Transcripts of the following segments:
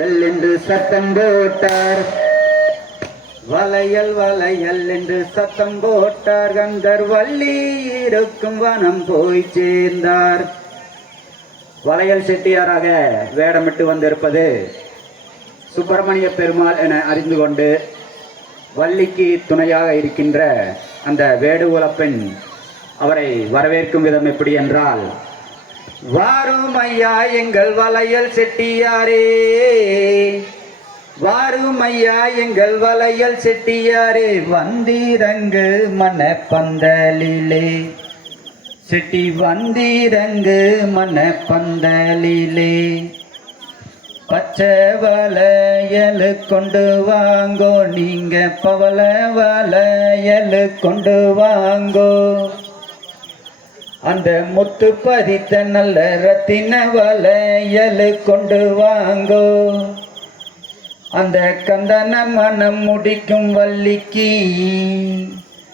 L என்று சத்தம் போட்டார். வளையல் வளையல் என்று சத்தம் போட்டார். கந்தர் வள்ளி இருக்கும் வனம் போய் சேர்ந்தார். வளையல் செட்டியாராக வேடமிட்டு வந்திருப்பது சுப்பிரமணிய பெருமாள் என அறிந்து கொண்டு வள்ளிக்கு துணையாக இருக்கின்ற அந்த வேடுகுல பெண் அவரை வரவேற்கும் விதம் எப்படி என்றால் வாரும் ஐயா எங்கள் வளையல் செட்டியாரே. வாரும் ஐயா எங்கள் வளையல் செட்டியாரே. வந்தீரங்கு மனப்பந்தலிலே. செட்டி வந்தீரங்கு மனப்பந்தலிலே. பச்சை வளையலு கொண்டு வாங்கோ நீங்க பவள வளையலு கொண்டு வாங்கோ. அந்த முத்து பதித்த நல்ல ரத்தின வளையல் கொண்டு வாங்கோ. அந்த கந்தன மனம் முடிக்கும் வள்ளிக்கு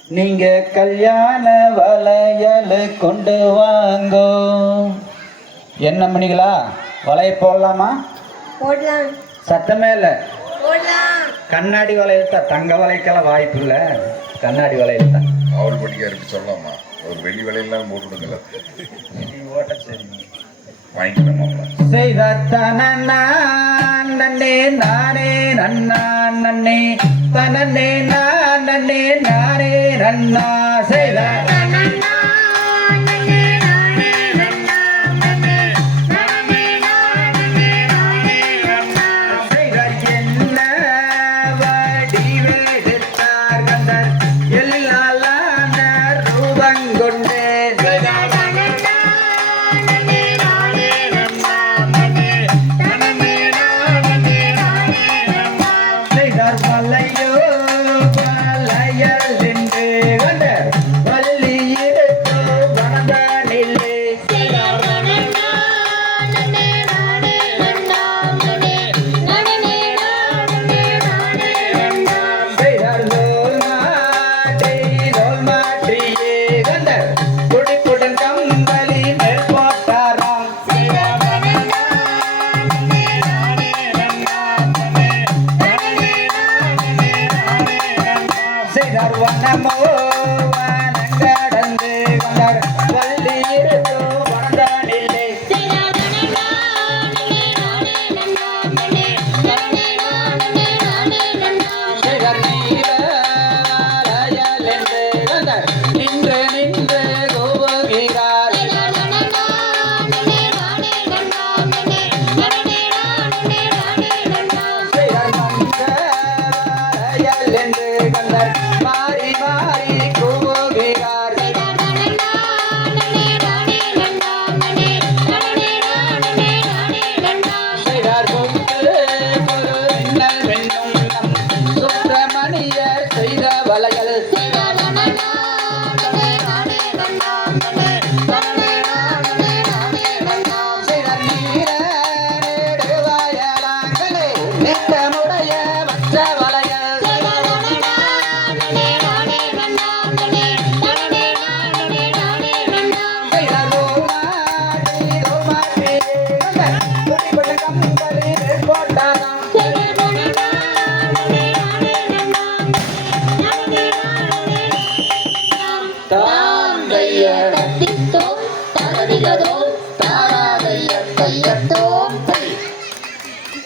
நீங்க கல்யாண வளையல் கொண்டு வாங்கோ. என்ன மணிகளா? வளைய போடலாமா? போடலாம். சத்தமே இல்லை. கண்ணாடி வளையல் தான் தங்க வளைக்கெல்லாம் வாய்ப்பு இல்லை. கண்ணாடி வளையல் தான் அவள் படிக்காருக்கு சொல்லலாமா ஒரு வெள்ளி விலையெல்லாம் போட்டு வாங்கிக்கலாமா செய்தன நன்னே நானே நன்னா நன்னே. தனனே நானே நானே நன்னா. செய்த மாற்றியே ಸೇನೆ தாம் தைய தத்தித்தோம் தகுதிகதோம்